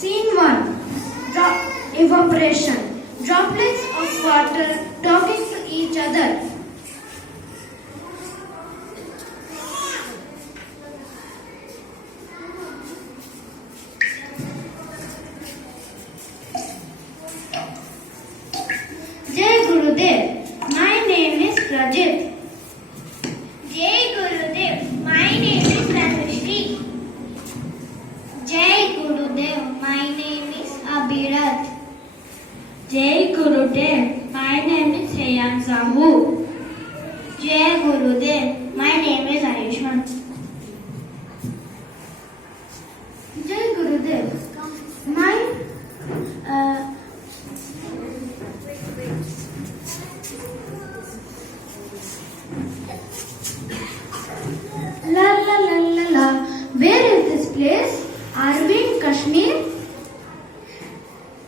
Scene 1. Evaporation. Droplets of water talking to each other. Jai Gurudev, my name is Rajit. Jai Gurudev, my name is Ravishankar. Jai Gurudev, my name is Abhirat. Jai Gurudev, my name is Heyan Sahu. Jai Gurudev, my name is Ayushman. Jai Gurudev, my La la la la la. Where is this place? Are we in Kashmir?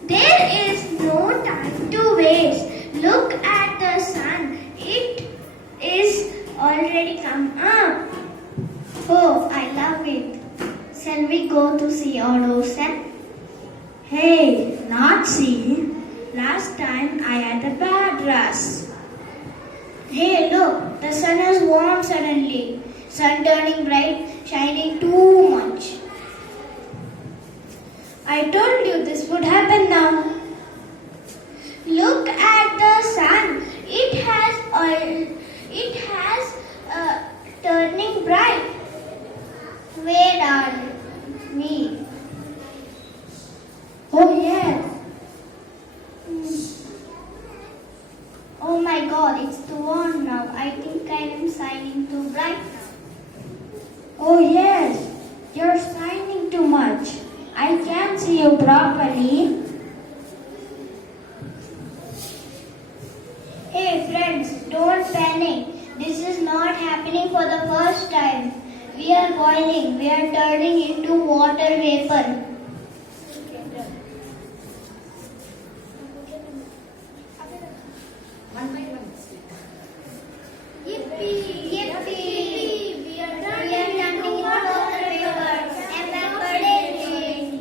There is no time to waste. Look at the sun. It is already come up. Oh, I love it. Shall we go to sea or ocean? Hey, not sea. Last time I had a bad rush. Hey, look, the sun has warmed suddenly. Sun turning bright, shining too much. I told you this would happen now. Look at the sun. It has turning bright. Where are we? Oh yes. Oh my God, it's too warm now. I think I am shining too bright now. Oh yes. You're shining too much. I can't see you properly. Hey friends, don't panic. This is not happening for the first time. We are boiling. We are turning into water vapor. Yippee! Yippee! We are turning into water vapor. Evaporating.